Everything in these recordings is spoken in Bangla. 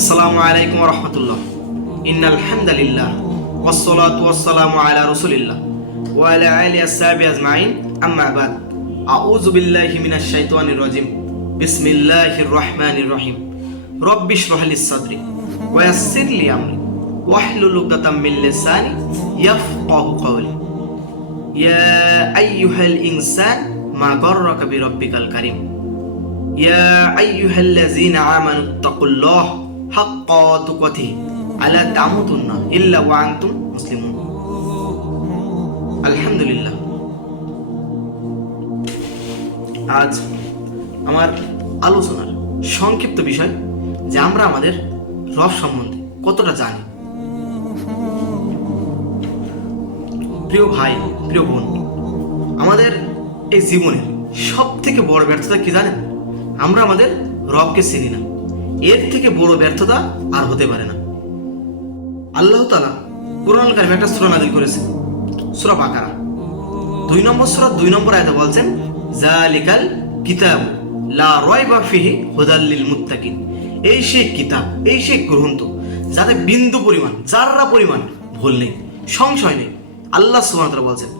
আসসালামু আলাইকুম ওয়া রাহমাতুল্লাহ। ইন্নাল হামদালিল্লাহ ওয়াসসালাতু ওয়াসসালামু আলা রাসূলিল্লাহ ওয়া আলা আলিহি আসহাবিহি আজমাইন, আম্মা বাদ। আউযু বিল্লাহি মিনাশ শাইতানির রাজিম। বিসমিল্লাহির রাহমানির রহিম। রব্বি ইশরাহ লি সাদরি ওয়া ইয়াসসির লি আমরি ওয়াহলুল উকদাতাম মিন লিসানি ইয়াফকাহু কওলি। ইয়া আইয়ুহাল ইনসান মা গাররাকা বিরাব্বিকাল কারীম। ইয়া আইয়ুহাল্লাযীনা আমানু তাকুল্লাহ হাক্কা তুকাতিহি আলা তামুতুন্না ইল্লা ওয়া আনতুম মুসলিমুন। আলহামদুলিল্লাহ। আজ আমার আলোচনার সংক্ষিপ্ত বিষয় যে আমরা আমাদের রব সম্বন্ধে কতটা জানি। প্রিয় ভাই, প্রিয় বোন, আমাদের এই জীবনের সব থেকে বড় ব্যর্থতা কি জানেন? আমরা আমাদের রবকে চিনি না। এর থেকে বড় ব্যর্থতা আর হতে পারে না। আল্লাহ তাআলা কুরআনুল কারীমে একটা সূরা নাযিল করেছেন, সূরা বাকারা 2 নম্বর সূরা 2 নম্বর আয়াতে বলছেন, যালিকাল কিতাব লা রাইবা ফিহি হুদাল লিল মুত্তাকিন। এই সেই কিতাব, এই সেই গ্রন্থ যাতে বিন্দু পরিমাণ, যাররা পরিমাণ ভুল নেই, সংশয় নেই। আল্লাহ সুবহানাহু ওয়া তাআলা বলছেন,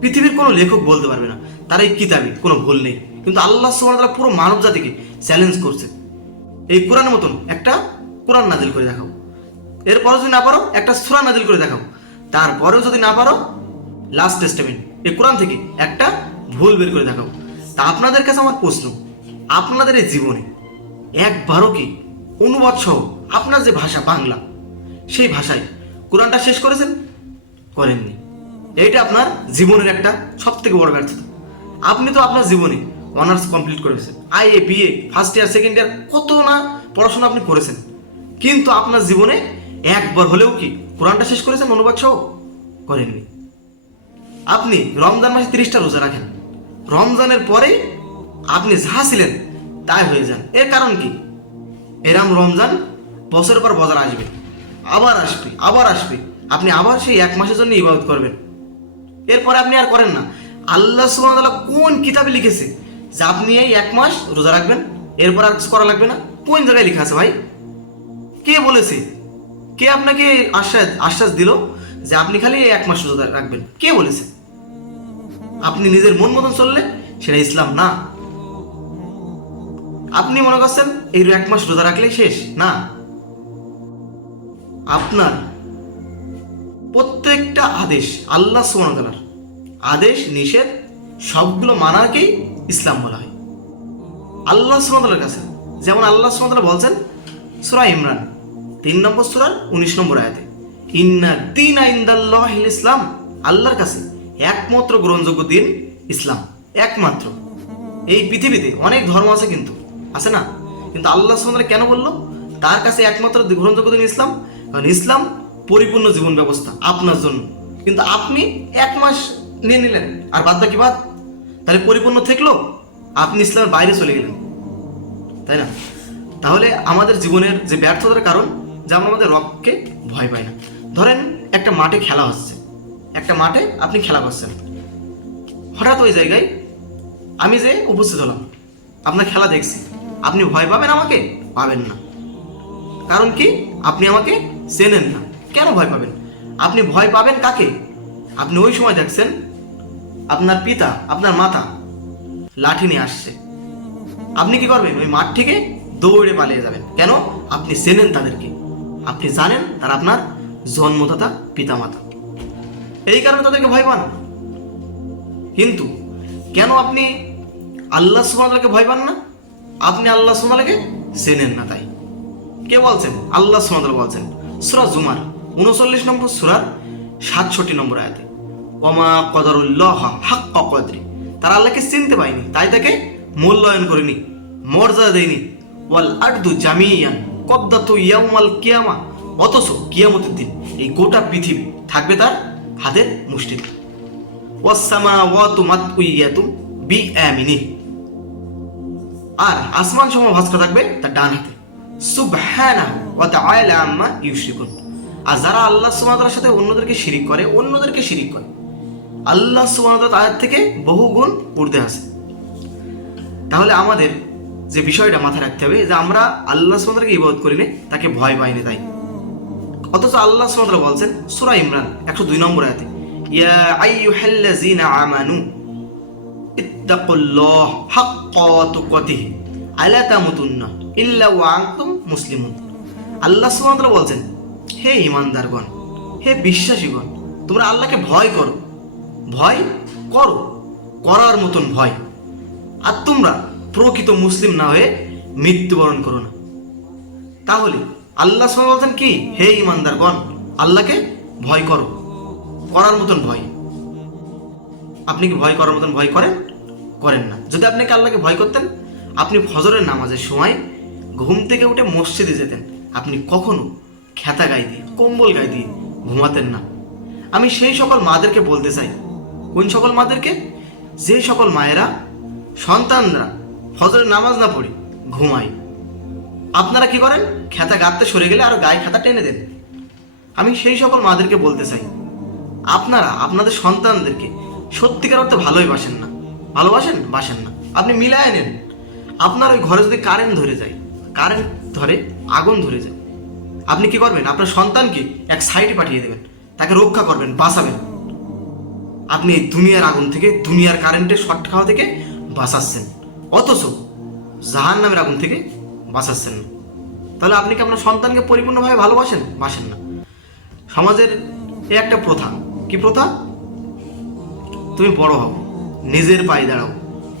পৃথিবীর কোনো লেখক বলতে পারবে না তার এই কিতাবে কোনো ভুল নেই। কিন্তু আল্লাহ সুবহানাহু ওয়া তাআলা পুরো মানব জাতিকে চ্যালেঞ্জ করছে, এই কোরআনের মতন একটা কোরআন নাজিল করে দেখাও। এরপরে যদি না পারো একটা সূরা নাজিল করে দেখাও। তারপরেও যদি না পারো লাস্ট টেস্টামেন্ট এই কোরআন থেকে একটা ভুল বের করে দেখাও। তা আপনাদের কাছে আমার প্রশ্ন, আপনাদের এই জীবনে একবারও কি অনুবাদ সহ আপনার যে ভাষা বাংলা, সেই ভাষায় কোরআনটা শেষ করেছেন? করেননি। এইটা আপনার জীবনের একটা সব থেকে বড় ব্যর্থতা। আপনি তো আপনার জীবনে অনার্স কমপ্লিট করেছেন, IA, BA, first year, second year, কত না পড়াশোনা আপনি করেছেন, কিন্তু আপনার জীবনে একবার হলেও কি কোরআনটা শেষ করেছেন অনুবাদ সহ? করেননি। আপনি রমজান মাসে 30টা রোজা রাখেন, রমজানের পরে আপনি যা ছিলেন তাই হয়ে যান। এর কারণ কি? এরম রমজান বছরের পর বছর আসবে, আবার আসবে, আবার আসবে, আপনি আবার সেই এক মাসের জন্য ইবাদত করবেন। এরপরে আপনি আর করেন না। আল্লাহ সুবহানাহু ওয়া তাআলা কোন কিতাবে লিখেছে যে আপনি এই এক মাস রোজা রাখবেন, এরপর আর কিছু করা লাগবে না? কোন জায়গায় লেখা আছে ভাই? কে বলেছে? কে আপনাকে আশ্বাস দিল যে আপনি খালি এই এক মাস রোজা রাখবেন? কে বলেছে? আপনি নিজের মন মতন চললে সেটা ইসলাম না। আপনি মনে করছেন এই এক মাস রোজা রাখলেই শেষ? না। আপনার প্রত্যেকটা আদেশ, আল্লাহ সুবহানাহু ওয়া তাআলার আদেশ নিষেধ সবগুলো মানাকেই ইসলাম বলা হয় আল্লাহ সুবহানাহু ওয়া তাআলার কাছে। যেমন আল্লাহ সুবহানাহু ওয়া তাআলা বলছেন সূরা ইমরান 3 নম্বর সূরার 19 নম্বর আয়াতে, ইন্না দীনা ইনদাল্লাহিল ইসলাম। আল্লাহর কাছে একমাত্র গ্রহণযোগ্য দিন ইসলাম, একমাত্র। এই পৃথিবীতে অনেক ধর্ম আছে, কিন্তু আছে না? কিন্তু আল্লাহ সুবহানাহু ওয়া তাআলা কেন বললো তার কাছে একমাত্র গ্রহণযোগ্য দিন ইসলাম? কারণ ইসলাম পরিপূর্ণ জীবন ব্যবস্থা আপনার জন্য। কিন্তু আপনি এক মাস নিয়ে নিলেন আর বাদ বাকি বাদ, তাহলে পরিপূর্ণ থাকলো? আপনি ইসলামের বাইরে চলে গেলেন, তাই না? তাহলে আমাদের জীবনের যে ব্যর্থতার কারণ যে আমরা আমাদের রবকে ভয় পাই না। ধরেন একটা মাঠে খেলা হচ্ছে, একটা মাঠে আপনি খেলা করছেন, হঠাৎ ওই জায়গায় আমি যে উপস্থিত হলাম, আপনার খেলা দেখছি, আপনি ভয় পাবেন? আমাকে পাবেন না। কারণ কি? আপনি আমাকে চেনেন না। কেন ভয় পাবেন? আপনি ভয় পাবেন কাকে? আপনি ওই সময় দেখছেন আপনার পিতা, আপনার মাতা লাঠি নিয়ে আসছে, আপনি কি করবেন? ওই মাঠ থেকে দৌড়ে পালিয়ে যাবেন। কেন? আপনি চেনেন তাদেরকে, আপনি জানেন তারা আপনার জন্মদাতা পিতা মাতা, এই কারণে তাদেরকে ভয় পান। কিন্তু কেন আপনি আল্লাহ সুবহানাহু ওয়া তাআলাকে ভয় পান না? আপনি আল্লাহ সুবহানাহু ওয়া তাআলাকে চেনেন না। তাই কে বলছেন? আল্লাহ সুবহানাহু ওয়া তাআলা বলছেন সূরা জুমার 39 নম্বর সূরার 67 নম্বর আয়াতে, ওমা কদরুল্লাহ হাক্কা কদরি। তারা আল্লাহকে চিনতে পায়নি, তাই তাকে মূল্যায়ন করেনি, মর্যাদা দেয়নি। ওয়াল আরদু জামিয়ান কবদাতু ইয়াউমাল কিয়ামা। অথচ কিয়ামতের দিন এই গোটা পৃথিবী থাকবে তার হাতের মুষ্টিতে। ওয়াস সামাওয়াতু মাতউইয়াতুম বিয়ামিনি। আর আসমান সমূহ ভাস্কর থাকবে তার ডান হাতে। সুবহানাহু ওয়া তাআলা আম্মা ইউশরিকুন। আর যারা আল্লাহ সুবহানাহু ওয়া তাআলার সাথে অন্যদেরকে শিরিক করে, আল্লাহ সুবহানাহু ওয়া তাআলার আয়াত থেকে বহু গুণ ঊর্ধ্বে আছে। তাহলে আমাদের যে বিষয়টা মাথায় রাখতে হবে যে আমরা আল্লাহ সুবহানাহু ওয়া তাআলাকে ইবাদত করি না, তাকে ভয় পাই না তাই। অথচ আল্লাহ সুবহানাহু ওয়া তাআলা বলছেন সূরা ইমরান 102 নম্বর আয়াতে, ইয়া আইয়ুহাল্লাযীনা আমানু ইত্তাকুল্লাহ হাক্কা তুকাতিহি আলা তামুতুন্না ইল্লা ওয়া আনতুম মুসলিমুন। আল্লাহ সুবহানাহু ওয়া তাআলা বলছেন, হে ঈমানদারগণ, হে বিশ্বাসীগণ, তোমরা আল্লাহকে ভয় করো, ভয় করো, করার মতন ভয়। আর তোমরা প্রকৃত মুসলিম না হয়ে মৃত্যুবরণ করো না। তাহলে আল্লাহ সুবহানাহু ওয়া তাআলা বলছেন কি, হে ঈমানদারগণ, আল্লাহকে ভয় করো, করার মতন ভয়। আপনি কি ভয় করার মতন ভয় করেন? করেন না। যদি আপনি আল্লাহকে ভয় করতেন, আপনি ফজরের নামাজের সময় ঘুম থেকে উঠে মসজিদে যেতেন, আপনি কখনো খেতা গায়ে দিয়ে, কম্বল গায়ে দিয়ে ঘুমাতেন না। আমি সেই সকল মাদেরকে বলতে চাই, কোন সকল মাদেরকে? যে সকল মায়েরা সন্তানরা ফজরের নামাজ না পড়ে ঘুমায়, আপনারা কি করেন? খেতা গাঁততে সরে গেলে আর গায়ে খেতা টেনে দেন। আমি সেই সকল মাদেরকে বলতে চাই, আপনারা আপনাদের সন্তানদেরকে সত্যিকার অর্থে ভালোবাসেন না। ভালোবাসেন? বাসেন না। আপনি মিলায় নেন। আপনার ওই ঘরে যদি কারেন্ট ধরে যায়, কারেন্ট ধরে, আগুন ধরে যায়, আপনি কি করবেন? আপনার সন্তানকে এক সাইডে পাঠিয়ে দেবেন, তাকে রক্ষা করবেন, বাঁচাবেন। আপনি এই দুনিয়ার আগুন থেকে, দুনিয়ার কারেন্টের শর্ট খাওয়া থেকে বাঁচাচ্ছেন, অথচ জাহান্নামের আগুন থেকে বাঁচাচ্ছেন না। তাহলে আপনি কি আপনার সন্তানকে পরিপূর্ণভাবে ভালোবাসেন? বাসেন না। সমাজের এ একটা প্রথা। কি প্রথা? তুমি বড় হও, নিজের পায়ে দাঁড়াও,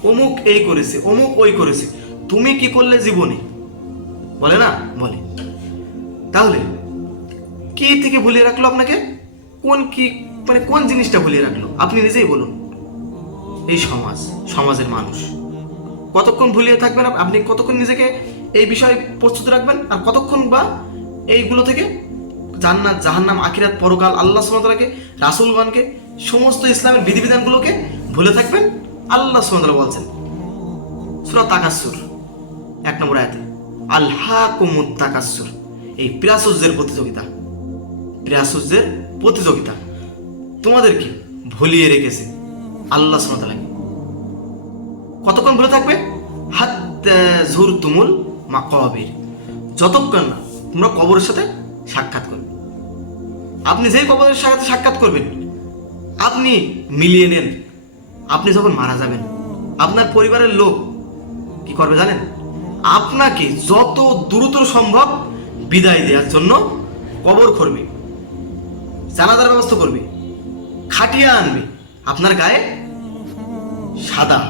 অমুক এই করেছে, অমুক ওই করেছে, তুমি কি করলে জীবনে? বলে না? বলে। তাহলে কি থেকে ভুলিয়ে রাখলো আপনাকে? কোন কি মানে কোন জিনিসটা ভুলিয়ে রাখলো? আপনি নিজেই বলুন। এই সমাজ, সমাজের মানুষ কতক্ষণ ভুলিয়ে থাকবেন? আপনি কতক্ষণ নিজেকে এই বিষয়ে প্রস্তুত রাখবেন? আর কতক্ষণ বা এইগুলো থেকে জান্নাত, জাহান্নাম, আখিরাত, পরকাল, আল্লাহ সুবহানাহু ওয়া তাআলাকে, রাসূলগণকে, সমস্ত ইসলামের বিধিবিধানগুলোকে ভুলে থাকবেন? আল্লাহ সুবহানাহু ওয়া তাআলা বলছেন সূরা তাকাসসুর 1 নম্বর আয়াতে, আলহাকুমুত তাকাসসুর, এই প্রাচুর্যের প্রতিযোগিতা, প্রাচুর্যের প্রতিযোগিতা তোমাদেরকে ভুলিয়ে রেখেছে আল্লাহ সুবহানাহু ওয়া তাআলা। কতক্ষণ ভুলে থাকবে? হাত্তা যুরতুমুল মাকাবির, যতক্ষণ না তোমরা কবরের সাথে সাক্ষাৎ করবে। আপনি যেই কবরের সাথে সাক্ষাৎ করবেন, আপনি মিলিয়ে নেন, আপনি যখন মারা যাবেন, আপনার পরিবারের লোক কি করবে জানেন? আপনাকে যত দ্রুত সম্ভব বিদায় দেওয়ার জন্য কবর করবে, জানাজার ব্যবস্থা করবে, খাটিয়ে আনবে, আপনার গায়ে সাদা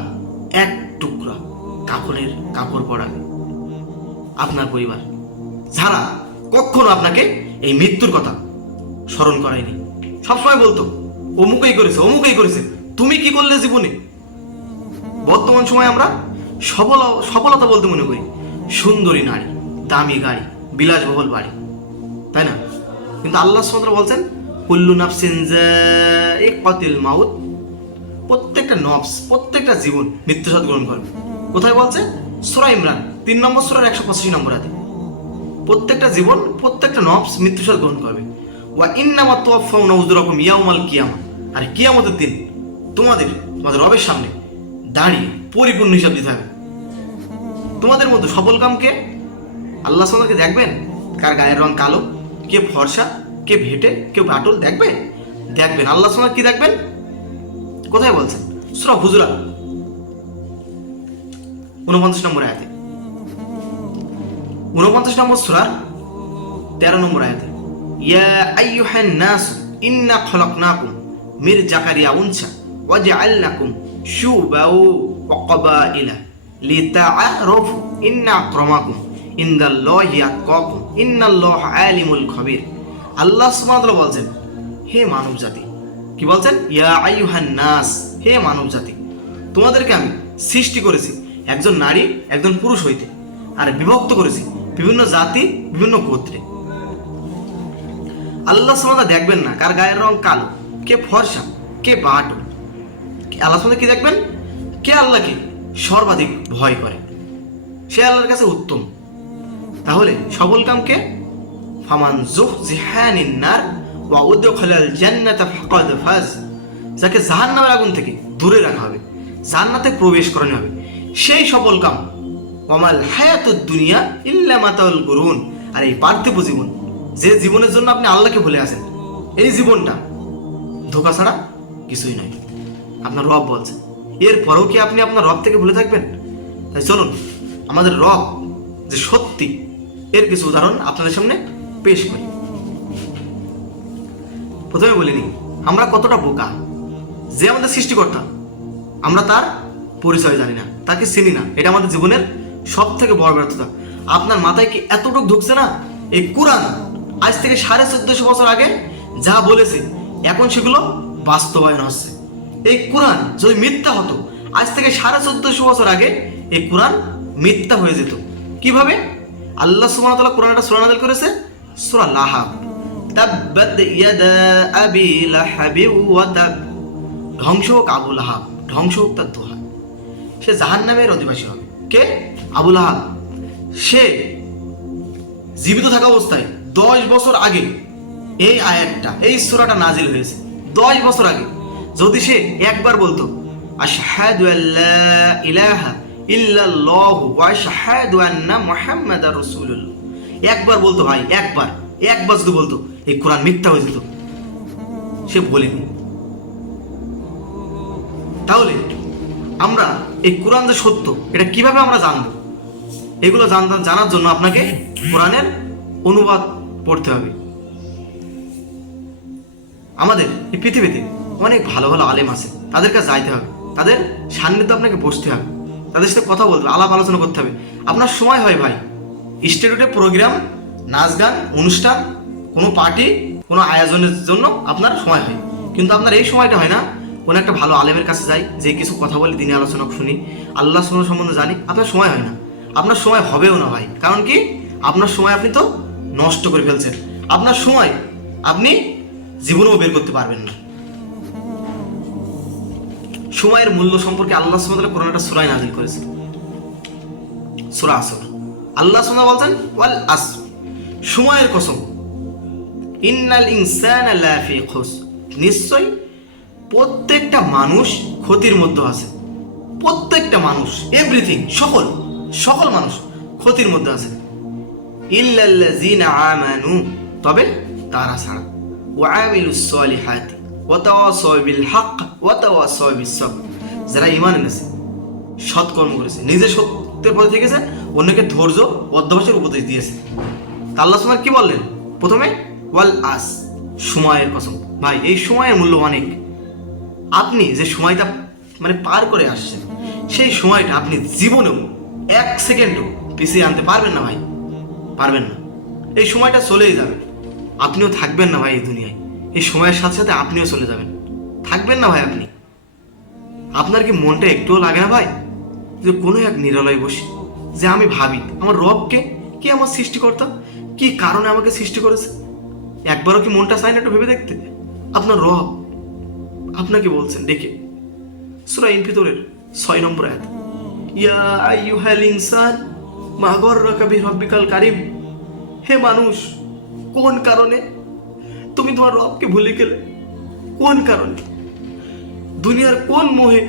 এক টুকরা কাপড়ের কাপড় পরাবে। আপনার পরিবার যারা কখনো আপনাকে এই মৃত্যুর কথা স্মরণ করায়নি, সবসময় বলতো অমুকই করেছে, অমুকই করেছে, তুমি কি করলে জীবনে? বর্তমান সময় আমরা সফলতা বলতে মনে করি সুন্দরী নারী, দামি গাড়ি, বিলাসবহুল বাড়ি, তাই না? কিন্তু আল্লাহ সুবহানাহু ওয়া তাআলা বলছেন কুল্লু নাফসিন যায়িকাতুল মাউত, প্রত্যেকটা নফস, প্রত্যেকটা জীবন মৃত্যু স্বাদ গ্রহণ করবে। কোথায় বলছে? সূরা ইমরান 3 নম্বর সূরার 185 নম্বর আয়াতে। প্রত্যেকটা জীবন, প্রত্যেকটা নফস মৃত্যু স্বাদ গ্রহণ করবে। ওয়া ইন্নামা তুওয়াফাউনা উজুরাকুম ইয়াউমাল কিয়ামা, আর কিয়ামতের দিন তোমাদের রবের সামনে দাঁড়িয়ে পরিপূর্ণ হিসাব দিতে হবে। তোমাদের মধ্যে সফল কামকে আল্লাহ সুবহানাহু ওয়া তাআলা দেখবেন? কার গায়ের রং কালো, কে ফর্সা, কে ভেটে, কেউ বাটুল, দেখবে? দেখবেন। আল্লাহ সুবহানাহু ওয়া তাআলা কি দেখবেন? কোথায় বলছেন? সূরা হুজুরাত 49 নম্বর আয়াতে, 49 নম্বর সূরার 13 নম্বর আয়াতে, ইয়া আইয়ুহান নাস ইন্না খলাকনাকুম মির যাকারিয়া উনসা ওয়া জাআলনাকুম শুবাও ওয়া ক্বাবাইলা লিতাআরাফু ইন্না আকরামাকুম ইনদাল্লাহি আতকাকুম ইন্নাল্লাহা আলিমুল খবীর। আল্লাহ সুবহানাহু ওয়া তাআলা বলছেন, হে মানব জাতি, কি বলছেন? ইয়া আইয়ুহান নাস, হে মানব জাতি, তোমাদেরকে আমি সৃষ্টি করেছি একজন নারী, একজন পুরুষ হইতে, আর বিভক্ত করেছি বিভিন্ন জাতি, বিভিন্ন গোত্রে। আল্লাহ সুবহানাহু ওয়া তাআলা দেখবেন না কার গায়ের রং কালো, কে ফর্সা, কে বাটু। আল্লাহ সুবহানাহু ওয়া তাআলা কি দেখবেন? কে আল্লাহকে সর্বাধিক ভয় করে, সে আল্লাহর কাছে উত্তম। তাহলে সফল কামকে ফামান যুহজিহানিন নার ওয়া উদখিলাল জান্নাতা ফাকাদ ফাজ, যাকে জাহান্নামের আগুন থেকে দূরে রাখা হবে, জান্নাতে প্রবেশ করানো হবে, সেই সফল কাম ওয়ামাল হায়াতুদ দুনিয়া ইল্লা মাতাউল গুরুর। আর এই পার্থিব জীবন, যে জীবনের জন্য আপনি আল্লাহকে ভুলে আছেন, এই জীবনটা ধোঁকা ছাড়া কিছুই নয়, আপনার রব বলছে। এরপরেও কি আপনি আপনার রব থেকে ভুলে থাকবেন? তাই চলুন আমাদের রব যে সত্যি, এর কিছু উদাহরণ আপনাদের সামনে পেশ করি। প্রথমে বলে নিই, আমরা কতটা বোকা। যে আমাদের সৃষ্টিকর্তা, আমরা তার পরিচয় জানি না, তাকে চিনি না। এটা আমাদের জীবনের সব থেকে বড় ব্যর্থতা। আপনার মাথায় কি এতটুকু ঢুকছে না, এই কোরআন আজ থেকে 1450 বছর আগে যা বলেছে, এখন সেগুলো বাস্তবায়ন হচ্ছে। এই কোরআন যদি মিথ্যা হতো, আজ থেকে 1450 বছর আগে এই কোরআন মিথ্যা হয়ে যেত। কিভাবে? আল্লাহ সুবহানাহু ওয়া তাআলা কোরআনে একটা সূরা নাযিল করেছে, সূরা লাহাব। তাব্বাত ইয়াদা আবি লাহাবি ওয়া তাব। ধ্বংস হোক আবু লাহাব, ধ্বংস হোক তার দোহা। সে জাহান্নামের অধিবাসী হবে। কে? আবু লাহাব। সে জীবিত থাকা অবস্থায় 10 বছর আগে এই আয়াতটা, এই সূরাটা নাজিল হয়েছে। 10 বছর আগে যদি সে একবার বলতো আশহাদু আল্লা ইলাহা ইল্লাল্লাহু ওয়া আশহাদু আন্না মুহাম্মাদার রাসূলুল্লাহ, একবার বলতো ভাই, একবার যদি বলতো, এই কোরআন মিথ্যা হয়ে যেত। সে বলেনি। তাহলে আমরা এই কোরআন যে সত্য, এটা কিভাবে আমরা জানবো? এগুলো জানার জন্য আপনাকে কোরআনের অনুবাদ পড়তে হবে। আমাদের এই পৃথিবীতে অনেক ভালো ভালো আলেম আছে, তাদের কাছে যাইতে হবে, তাদের সান্নিধ্যে আপনাকে বসতে হবে, তাদের সাথে কথা বলতে হবে, আলাপ আলোচনা করতে হবে। আপনার সময় হয় ভাই, ইনস্টিটিউটে প্রোগ্রাম, নাচ গান, অনুষ্ঠান, কোনো পার্টি, কোনো আয়োজনের জন্য আপনার সময় হয়, কিন্তু আপনার এই সময়টা হয় না কোনো একটা ভালো আলেমের কাছে যাই, যে কিছু কথা বলি, দিনে আলোচনা শুনি, আল্লাহ সম্বন্ধে জানি। আপনার সময় হয় না, আপনার সময় হবেও না ভাই। কারণ কি? আপনার সময় আপনি তো নষ্ট করে ফেলছেন। আপনার সময় আপনি জীবনেও বের করতে পারবেন না। সময়ের মূল্য সম্পর্কে আল্লাহ সুবহানাহু ওয়া তাআলা কোরআনে একটা সূরা নাযিল করেছে, সূরা আসর। আল্লাহ সুবহানাহু ওয়া তাআলা বলছেন ওয়াল আসর, সময়ের কসম, ইন্নাল ইনসানা লাফি খুসর, নিশ্চয় প্রত্যেকটা মানুষ ক্ষতির মধ্যে আছে। প্রত্যেকটা মানুষ, এভরিথিং, সকল মানুষ ক্ষতির মধ্যে আছে। ইল্লাল্লাযিনা আমানু, তবে তারা ছাড়া, ওয়া আমিলুস সলিহাতি ওয়া তাওয়াসাউ বিল হক ওয়া তাওয়াসাউ বিস সবর, যারা ঈমান এনেছে, সৎকর্ম করেছে, নিজে সত্যের পথে থেকেছে, অন্যকে ধৈর্য অধ্যবসায়ের উপদেশ দিয়েছে। আল্লাহ সুবহানাহু কি বললেন? প্রথমে ওয়াল আস, সময়ের কসম। ভাই, এই সময়ের মূল্য অনেক। আপনি যে সময়টা পার করে আসছেন, সেই সময়টা আপনি জীবনেও 1 সেকেন্ডও পিছিয়ে আনতে পারবেন না ভাই, পারবেন না। এই সময়টা চলেই যাবে, আপনিও থাকবেন না ভাই এই দুনিয়ায়। এই সময়ের সাথে সাথে আপনিও চলে যাবেন, থাকবেন না ভাই আপনি। আপনার কি মনটা একটুও লাগে না ভাই, যে কোনো এক নিরালয়ে বসে যে আমি ভাবি আমার রবকে, কি আমার সৃষ্টিকর্তা, কি কারণে আমাকে সৃষ্টি করেছে? একবারও কি মনটা চায় না একটু ভেবে দেখতে? আপনার রব আপনাকে বলছেন ডেকে, সূরা ইনফিতরের 6 নম্বর আয়াত, ইয়া আইয়ুহাল ইনসান মা গররাকা বিরাব্বিকাল কারীম। হে মানুষ, কোন কারণে তুমি তোমার রবকে ভুলে গেলে? কোন কারণে? দুনিয়ার কোন মোহে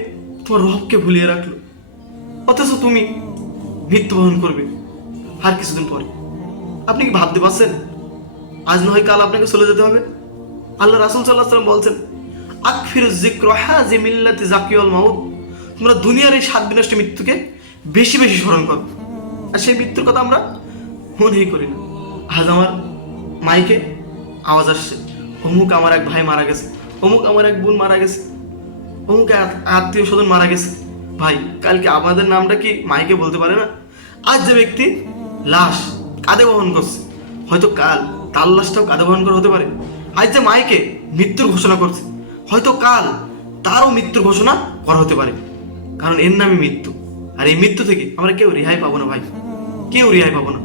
তোমার রবকে ভুলিয়ে রাখলো? অথচ তুমি মৃত্যুবরণ করবে আর কিছুদিন পরে। আপনি কি ভাবতে পারছেন আজ নয় কাল আপনাকে চলে যেতে হবে? আল্লাহ রাসূল সাল্লাল্লাহু আলাইহি ওয়াসাল্লাম বলছেন, আকফিরুজ যিকর হাজি মিল্লাতি জাকিউল মাউত, তোমরা দুনিয়ার এই 7 বিনষ্ট মৃত্যুকে বেশি বেশি স্মরণ করো। আর সেই মৃত্যুর কথা আমরা মনেই করি না। আজ আমার মাইকে আওয়াজ আসছে, অমুক আমার এক ভাই মারা গেছে, অমুক আমার এক বোন মারা গেছে, অমুক আত্মীয় স্বজন মারা গেছে। ভাই, কালকে আমাদের নামটা কি মাইকে বলতে পারে না? আজ যে ব্যক্তি লাশ কাঁধে বহন করছে, হয়তো কাল তার লাশটাও কাঁধে বহন করা হতে পারে। আজ যে মাইকে মৃত্যুর ঘোষণা করছে, হয়তো কাল তারও মৃত্যুর ঘোষণা করা হতে পারে। কারণ এর নামে মৃত্যু, আর এই মৃত্যু থেকে আমরা কেউ রেহাই পাবো না ভাই, কেউ রেহাই পাবো না।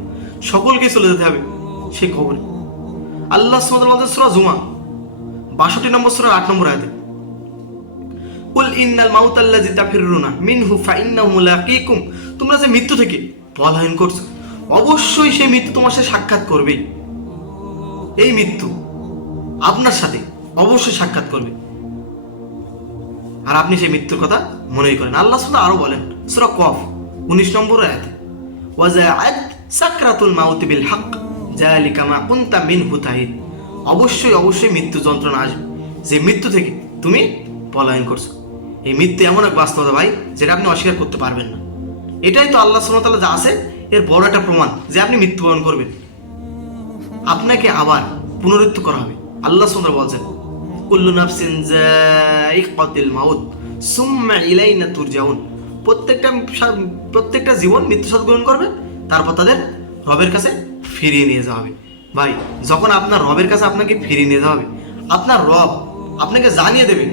সকলকে চলে যেতে হবে সেই খবরে। আল্লাহ সুবহানাহু ওয়া তাআলা বলেন সূরা জুমা 62 নম্বর সূরা 8 নম্বর আয়াতে, কুল ইন্নাল মাউতাল্লাযী তাফিরুনা মিনহু ফাইন্নাহু মুলাকীকুম, তোমরা যে মৃত্যু থেকে পলায়ন করছো, অবশ্যই সেই মৃত্যু তোমার সাথে সাক্ষাৎ করবেই। এই মৃত্যু আপনার সাথে অবশ্যই সাক্ষাৎ করবে, আর আপনি সেই মৃত্যুর কথা মনেই করেন। আল্লাহ সুবহানাহু আরো বলেন সূরা কফ 19 নম্বর আয়াতে, ওয়াজাআত সাকরাতুল মাউত বিল হক যালিকা মা কুনতা মিনহু তাহিদ। অবশ্যই অবশ্যই মৃত্যু যন্ত্রণা আসবে, যে মৃত্যু থেকে তুমি পলায়ন করছো। এই মৃত্যু এমন এক বাস্তবতা ভাই, যেটা আপনি অস্বীকার করতে পারবেন না। এটাই তো আল্লাহ সুবহানাহু ওয়া তাআলা যা আছে এর বড় একটা প্রমাণ যে আপনি মৃত্যুবরণ করবেন, আপনাকে আবার পুনরুত্থিত করা হবে। আল্লাহ সুবহানাহু ওয়া তাআলা বলছেন, কুল্লু নাফসিন যায়িকাতুল মাউত সুম্মা ইলাইনা তুরজাউন। প্রত্যেকটা জীবন মৃত্যু স্বাদ গ্রহণ করবে, তারপর তাদের রবের কাছে ফিরিয়ে নিয়ে যাওয়া হবে। ভাই, যখন আপনার রবের কাছে আপনাকে ফিরিয়ে নিয়ে যাওয়া হবে, আপনার রব আপনাকে জানিয়ে দেবে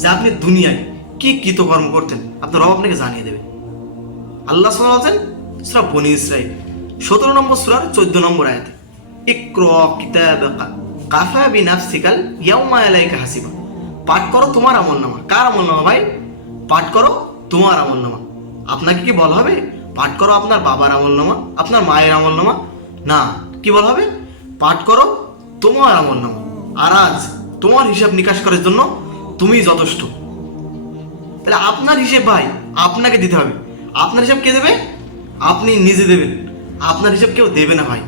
যে আপনি দুনিয়ায় কি কৃতকর্ম করতেন। আপনার রব আপনাকে জানিয়ে দেবে। আল্লাহ সুবহানাহু ওয়া তাআলা বলছেন সূরা বনী ইসরাঈল 17 নম্বর সূরার 14 নম্বর আয়াতে, ইকরা কিতাবাকা কাফা বিনাফসিকাল ইয়াউমা আলাইকা হাসিবা। পাঠ করো তোমার আমলনামা। কার আমলনামা ভাই? পাঠ করো তোমার আমলনামা। আপনাকে কি বলা হবে পাঠ করো আপনার বাবার আমলনামা, আপনার মায়ের আমলনামা? না, কি বলা হবে? পাঠ করো তোমার আমলনামা। আর আজ তোমার হিসাব নিকাশ করার জন্য তুমি যথেষ্ট। তাহলে আপনার হিসেব ভাই আপনাকে দিতে হবে। আপনার হিসাব কে দেবে? আপনি নিজে দেবেন। আপনার হিসাব কেউ দেবে না ভাই,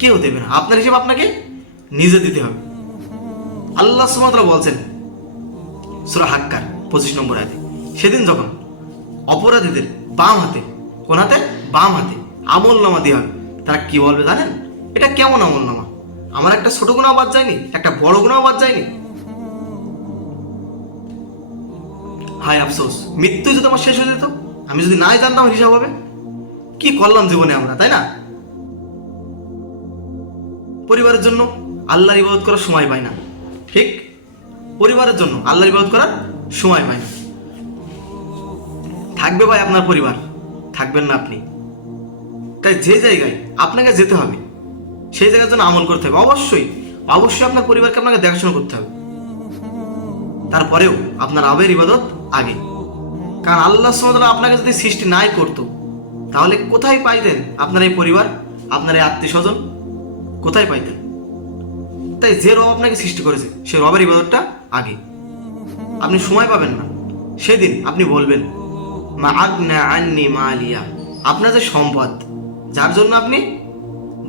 কেউ দেবে না। আপনার হিসাব আপনাকে নিজে দিতে হবে। আল্লাহ সুবহানাহু ওয়া তাআলা বলছেন সূরা হাক্কার 25 নম্বর আয়াতে, সেদিন যখন অপরাধীদের বাম হাতে, কোন হাতে? বাম হাতে আমলনামা দেওয়া হবে, তারা কি বলবে জানেন? এটা কেমন আমলনামা? আমার একটা ছোট গুনাহ বাদ যায়নি, একটা বড় গুনাহ বাদ যায়নি। হায় আফসোস, মৃত্যু যদি আমার শেষ হয়ে যেত, আমি যদি নাই জানতাম হিসাব হবে, কি করলাম জীবনে আমরা, তাই না? পরিবারের জন্য আল্লাহর ইবাদত করার সময় পাই না, ঠিক? পরিবারের জন্য আল্লাহর ইবাদত করার সময় পাই না। থাকবে ভাই আপনার পরিবার, থাকবেন না আপনি। তাই যে জায়গায় আপনাকে যেতে হবে সেই জায়গার জন্য আমল করতে হবে। অবশ্যই অবশ্যই আপনার পরিবারকে আপনাকে দেখাশোনা করতে হবে। তারপরেও আপনার রবের ইবাদত আগে। কারণ আল্লাহ সুবহানাহু ওয়া তাআলা আপনাকে যদি সৃষ্টি নাই করতো, তাহলে কোথায় পাইতেন আপনার এই পরিবার, আপনার এই আত্মীয় স্বজন? কোথায় পাইতেন? তাই যে রব আপনাকে সৃষ্টি করেছে সে রবের ইবাদতটা আগে। আপনি সময় পাবেন না, সেদিন আপনি বলবেন মা আগনা আন্নি মালিয়া। আপনার যে সম্পদ, যার জন্য আপনি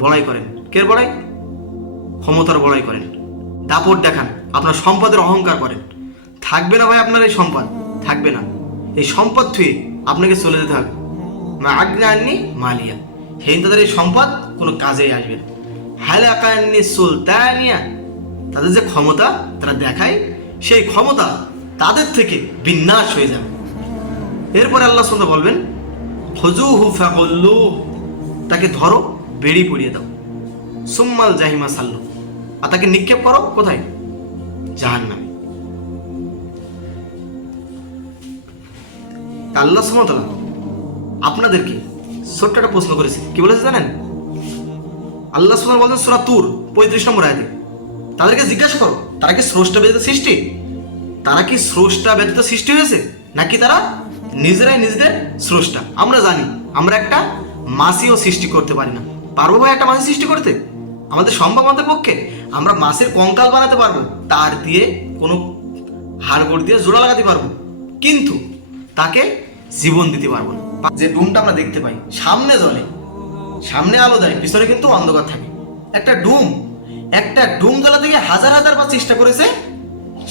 বড়াই করেন, কে বড়াই? ক্ষমতার বড়াই করেন, দাপট দেখান, আপনার সম্পদের অহংকার করেন, থাকবে না ভাই আপনার এই সম্পদ, থাকবে না। এই সম্পদ থুয়ে আপনাকে চলে যেতে হবে। মা আগনা আন্নি মালিয়া, সেই তাদের এই সম্পদ কোনো কাজেই আসবে না। হালাকা আন্নি সুলতানিয়া, তাদের যে ক্ষমতা তারা দেখায়, সেই ক্ষমতা তাদের থেকে বিনাশ হয়ে যাবে। এরপরে আল্লাহ সুবহানাহু ওয়া তাআলা বলবেন খুযুহু ফাগুল্লুহু, তাকে ধরো, বেড়ি পরিয়ে দাও। সুম্মাল জাহিমা সাল্লু, আর তাকে নিক্ষেপ করো কোথায়? জাহান্নামে। আল্লাহ সুবহানাহু ওয়া তাআলা আপনাদেরকে ছোট্ট একটা প্রশ্ন করেছে, কি বলেছে জানেন? আল্লাহ সুবহানাহু ওয়া তাআলা বলেন সূরা তুর 35 নম্বর আয়াতে, তাদেরকে জিজ্ঞাসা করো তারা কি স্রষ্টা ব্যতীত সৃষ্টি? তারা কি স্রষ্টা ব্যতীত সৃষ্টি হয়েছে, নাকি তারা নিজেরাই নিজেদের স্রষ্টা? আমরা জানি আমরা একটা মাছিও সৃষ্টি করতে পারি না। পারবো ভাই একটা মাছি সৃষ্টি করতে? আমাদের সম্ভব আমাদের পক্ষে? আমরা মাছের কঙ্কাল বানাতে পারবো, তার দিয়ে কোনো হাড়গোড় দিয়ে জোড়া লাগাতে পারবো, কিন্তু তাকে জীবন দিতে পারবো না। যে ডুমটা আমরা দেখতে পাই, সামনে জ্বলে, সামনে আলো দেয়, পিছনে কিন্তু অন্ধকার থাকে। একটা ডুম জ্বালাতে গিয়ে হাজার হাজার বার চেষ্টা করেছে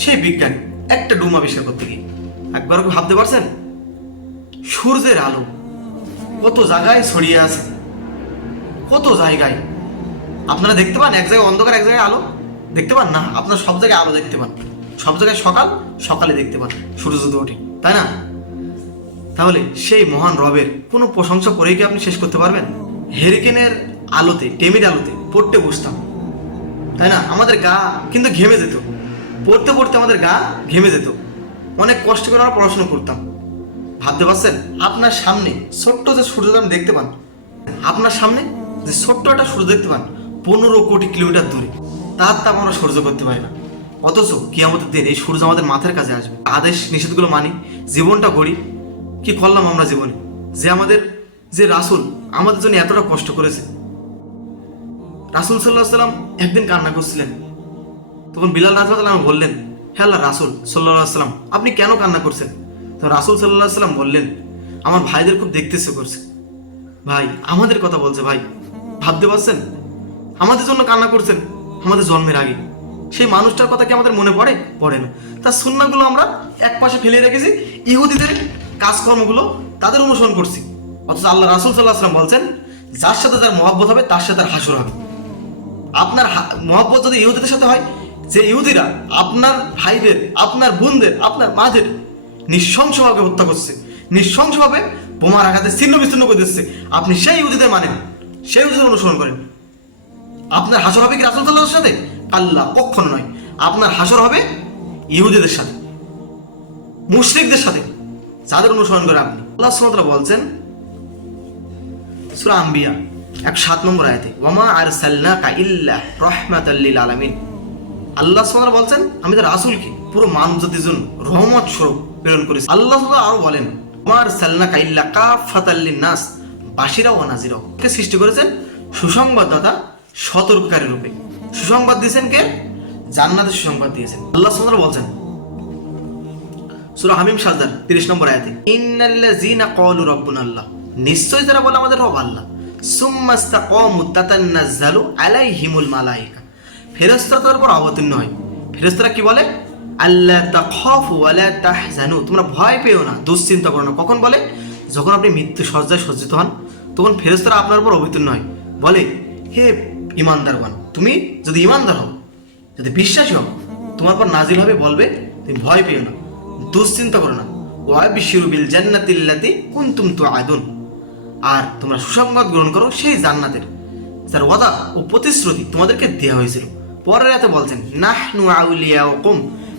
সেই বিজ্ঞানী একটা ডুম আবিষ্কার করতে গিয়ে। একবার ভাবতে পারছেন? সূর্যের আলো কত জায়গায় ছড়িয়ে আছে, কত জায়গায় আপনারা দেখতে পান। এক জায়গায় অন্ধকার, এক জায়গায় আলো দেখতে পান না? আপনারা সব জায়গায় আলো দেখতে পান, সব জায়গায় সকালে দেখতে পান সূর্য যদি ওঠে, তাই না? তাহলে সেই মহান রবের কোনো প্রশংসা করেই কি আপনি শেষ করতে পারবেন? হেরিকেনের আলোতে, টেমির আলোতে পড়তে বসতাম, তাই না? আমাদের গা কিন্তু ঘেমে যেত, পড়তে পড়তে আমাদের গা ঘেমে যেত। অনেক কষ্ট করে আমরা পড়াশোনা করতাম। ভাবতে পারছেন? আপনার সামনে ছোট্ট যে সূর্যটা আপনি দেখতে পান, আপনার সামনে যে ছোট্ট একটা সূর্য দেখতে পান 15 কোটি কিলোমিটার দূরে, তার তাপ আমরা সহ্য করতে পারি না। অথচ কিয়ামতের দিন এই সূর্য আমাদের মাথার কাছে আসবে। আদেশ নিষেধগুলো মানি, জীবনটা গড়ি। কি করলাম আমরা জীবনে? যে রাসূল আমাদের জন্য এতটা কষ্ট করেছে। রাসূল সাল্লাল্লাহু আলাইহি সাল্লাম একদিন কান্না করছিলেন, তখন বিলাল রাদিয়াল্লাহু আনহু বললেন, হে আল্লাহ রাসূল সাল্লাল্লাহু আলাইহি সাল্লাম, আপনি কেন কান্না করছেন? তো রাসূল সাল্লাল্লাহু আলাইহি সাল্লাম বললেন, আমার ভাইদের খুব দেখতে ইচ্ছে করছে। ভাই আমাদের কথা বলছে ভাই, ভাবতে পারছেন? আমাদের জন্য কান্না করছেন আমাদের জন্মের আগে। সেই মানুষটার কথা কি আমাদের মনে পড়ে? পড়ে না। তার সুন্নাহগুলো আমরা এক পাশে ফেলে রেখেছি, ইহুদিদের কাজকর্মগুলো তাদের অনুসরণ করছি। অথচ আল্লাহ রাসূল সাল্লাল্লাহু আলাইহি ওয়াসাল্লাম বলছেন, যার সাথে যার মহব্বত হবে তার সাথে তার হাসর হবে। আপনার মহব্বত যদি ইহুদিদের সাথে হয়, যে ইহুদিরা আপনার ভাইদের, আপনার বোনদের, আপনার মাদের নৃশংসভাবে হত্যা করছে, নৃশংসভাবে বোমার আঘাতে ছিন্ন বিচ্ছিন্ন করে দিচ্ছে, আপনি সেই ইহুদিদের মানেন, সেই ইহুদিদের অনুসরণ করেন, আপনার হাসর হবে কি রাসূল সাল্লাল্লাহু আলাইহি ওয়াসাল্লামের সাথে? আল্লাহ কখনো নয়। আপনার হাসর হবে ইহুদিদের সাথে, মুশরিকদের সাথে, যাদের অনুসরণ করে আপনি। আল্লাহ সুবহানাহু ওয়া তাআলা বলছেন সূরা আম্বিয়া 107 নম্বর আয়াতে, ওয়ামা আরসালনাকা ইল্লা রাহমাতাল লিল আলামিন। আল্লাহ সুবহানাহু ওয়া তাআলা বলছেন, আমি তো রাসূলকে পুরো মানবজাতির জন্য রহমত স্বরূপ প্রেরণ করেছি। আল্লাহ সুবহানাহু আরো বলেন, ওয়ামা আরসালনাকা ইল্লা কাফাতাল লিন-নাস বাশিরা ওয়া নাযিরা। কে সৃষ্টি করেছেন সুসংবাদদাতা, সতর্ককারী রূপে। সুসংবাদ দিয়েছেন কে? জান্নাতের সুসংবাদ দিয়েছেন। আল্লাহ সুবহানাহু ওয়া তাআলা বলছেন সূরা হামিম সাজদার 30 নম্বর আয়াতে, ইন্নাল্লাযীনা ক্বালু রাব্বুনাল্লাহ, নিশ্চয় যারা বলে আমাদের রব আল্লাহ, সুম্মা ইসতাকামু তাতানাজ্জালু আলাইহিমুল মালায়েকা, ফেরেশতারা তার উপর অবতীর্ণ হয়। ফেরেশতারা কি বলে? আল্লা তাখাফু ওয়া লা তাহজানু, তোমরা ভয় পেও না, দুশ্চিন্তা করো না। কখন বলে? যখন আপনি মৃত্যু সজ্জায় সজ্জিত হন, তখন ফেরেশতারা আপনার উপর অবতীর্ণ হয়, বলে, হে ঈমানদারগণ, তুমি যদি ঈমানদার হও, যদি বিশ্বাসী হও, তোমার পর নাজিল হবে, বলবে তুমি ভয় পেও না, দুশ্চিন্তা করো না, ওয়া বিশিরু বিল জান্নাতিল্লাতী কুনতুম তুআদুন, আর তোমরা সুসংবাদ গ্রহণ করো সেই জান্নাতের যার ওয়াদা ও প্রতিশ্রুতি তোমাদেরকে দেওয়া হয়েছিল। পরের আয়াতে বলছেন, নাহনু আউলিয়াউকুম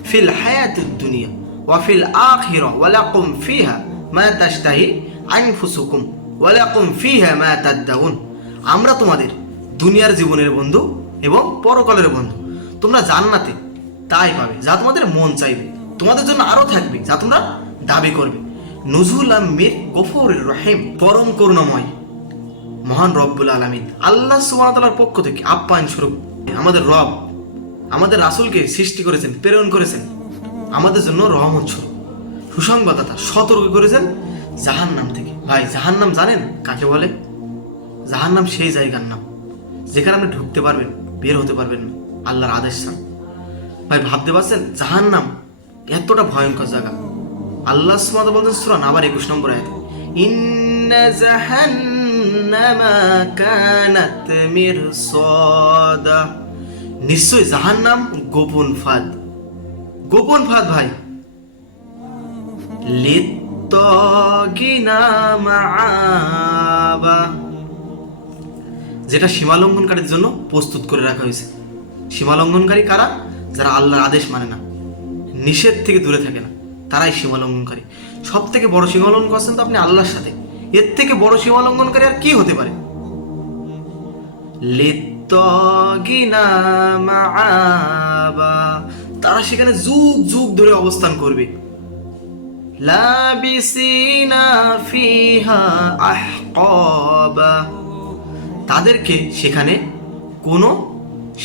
ফিল হায়াতিদ দুনিয়া ওয়া ফিল আখিরা ওয়া লাকুম ফিহা মা তাশতাহি আনফুসুকুম ওয়া লাকুম ফিহা মা তাদদাউন। আমরা তোমাদের দুনিয়ার জীবনের বন্ধু এবং পরকালের বন্ধু। তোমরা জান্নাতে তাই পাবে যা তোমাদের মন চাইবে, তোমাদের জন্য আরো থাকবে যা তোমরা দাবি করবে। নুজুলাম মির গফুরির রহিম, পরম করুণাময় মহান রব্বুল আলামিন আল্লাহ সুবহানাহু ওয়া তাআলার পক্ষ থেকে আপ্যায়ন স্বরূপ আমাদের রব আমাদের রাসূলকে সৃষ্টি করেছেন, প্রেরণ করেছেন আমাদের জন্য রহমত স্বরূপ, সুসংবাদদাতা, সতর্ক করেছেন জাহান্নাম থেকে। ভাই জাহান্নাম জানেন কাকে বলে? জাহান্নাম সেই জায়গার নাম যেখানে আপনি ঢুকতে পারবেন, বের হতে পারবেন না আল্লাহর আদেশ ছাড়া। ভাই ভাবতে পারছেন জাহান্নাম এতটা ভয়ঙ্কর জায়গা? আল্লাহ সুবহানাহু ওয়া তাআলা বলছেন সূরা নাবার 21 নম্বর আয়াতে, ইন্না জাহান্নামা কানাত মিরসাদা, নিশ্চয় জাহান্নাম গোপন ফাঁদ। গোপন ফাঁদ ভাই, লিত্তাগিনা মাআবা, যেটা সীমালঙ্ঘনকারীর জন্য প্রস্তুত করে রাখা হয়েছে। সীমালঙ্ঘনকারী কারা? যারা আল্লাহর আদেশ মানে না, নিষেধ থেকে দূরে থাকে না, তারাই সীমালঙ্ঘনকারী। সব থেকে বড় সীমালঙ্ঘন করছেন তো আপনি আল্লাহর সাথে, এর থেকে বড় সীমালঙ্ঘনকারী আর কি হতে পারে? লিত্তাগিনা মাআবা, তারা সেখানে যুগ যুগ ধরে অবস্থান করবে। লাবিসিনা ফিহা আহকাবা, তাদেরকে সেখানে কোনো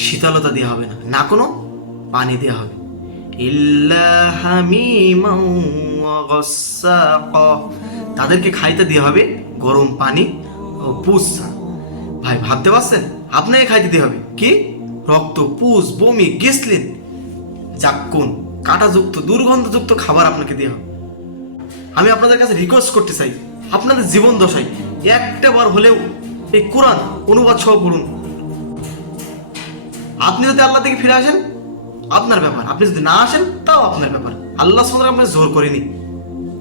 শীতলতা দেওয়া হবে না, না কোনো পানি দেওয়া হবে। ইল্লা হামিমান ওয়া গাসসাকা, তাদেরকে খাইতে দেওয়া হবে গরম পানি ও পুষ। ভাই ভাবতে পারছেন? আপনাকে খাইতে দেওয়া হবে কি? রক্ত, পুষ, বমি, গ্যাসলিন, জাক্কুন, কাঁটাযুক্ত, দুর্গন্ধযুক্ত খাবার আপনাকে দেওয়া হবে। আমি আপনাদের কাছে রিকোয়েস্ট করতে চাই, আপনাদের জীবন দশায় একটা বার হলেও এই কোরআন অনুবাদ সহ পড়ুন। আপনি যদি আল্লাহ থেকে ফিরে আসেন আপনার ব্যাপার, আপনি যদি না আসেন তাও আপনার ব্যাপার। আল্লাহ সুবহানাহু ওয়া তাআলা আপনাকে জোর করেনি।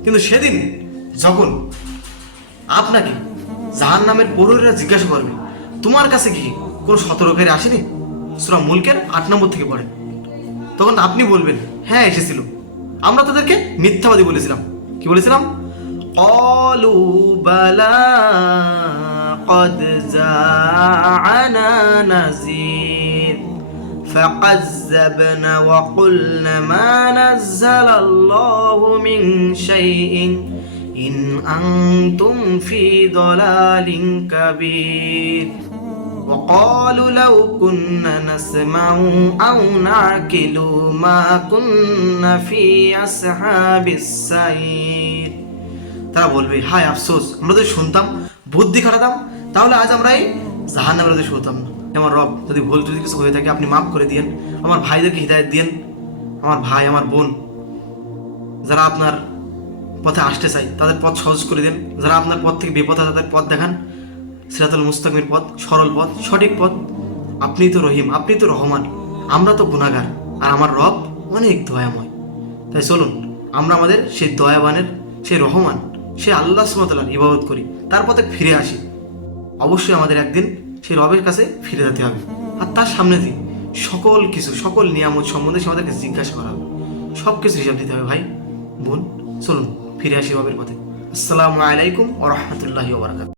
কিন্তু সেদিন যখন আপনাকে জাহান্নামের প্রহরীরা জিজ্ঞাসা করবে, তোমার কাছে কি কোনো সতর্ককারী আসেনি? সূরা মুলকের 8 নম্বর থেকে পড়ে। তখন আপনি বলবেন, হ্যাঁ এসেছিল, আমরা তাদেরকে মিথ্যাবাদী বলেছিলাম। কি বলেছিলাম? ক্বালু বালা قد جاءنا نذير فكذبنا وقلنا ما نزل الله من شيء إن أنتم في ضلال كبير وقالوا لو كنا نسمع أو نعقل ما كنا في أصحاب السعير। তারা বলবে, হায় আফসোস, আমরা তো শুনতাম বুদ্ধি খাটাতাম, তাহলে আজ আমরা এই জাহান্নামের মধ্যে শুতাম না। আমার রব, যদি ভুল যদি কিছু হয়ে থাকে আপনি মাফ করে দিয়েন, আমার ভাইদেরকে হিদায়ত দিয়েন, আমার ভাই আমার বোন যারা আপনার পথে আসতে চাই তাদের পথ সহজ করে দেন, যারা আপনার পথ থেকে বিপদ আছে তাদের পথ দেখান, সিরাতুল মুস্তাকিমের পথ, সরল পথ, সঠিক পথ। আপনি তো রহিম, আপনি তো রহমান, আমরা তো গুনাহগার, আর আমার রব অনেক দয়াময়। তাই চলুন আমরা আমাদের সেই দয়াবানের, সেই রহমান, সেই আল্লাহ সুবহানাহু ওয়া তাআলার ইবাদত করি, তার পথে ফিরে আসি। অবশ্যই আমাদের একদিন সেই রবের কাছে ফিরে যেতে হবে, আর তার সামনে দিয়ে সকল কিছু, সকল নিয়ামত সম্বন্ধে সে আমাদেরকে জিজ্ঞাসা করা হবে, সব কিছু হিসাব দিতে হবে। ভাই বোন, চলুন ফিরে আসি রবের পথে। আসসালামু আলাইকুম ওয়া রাহমাতুল্লাহি ওয়া বারাকাতুহু।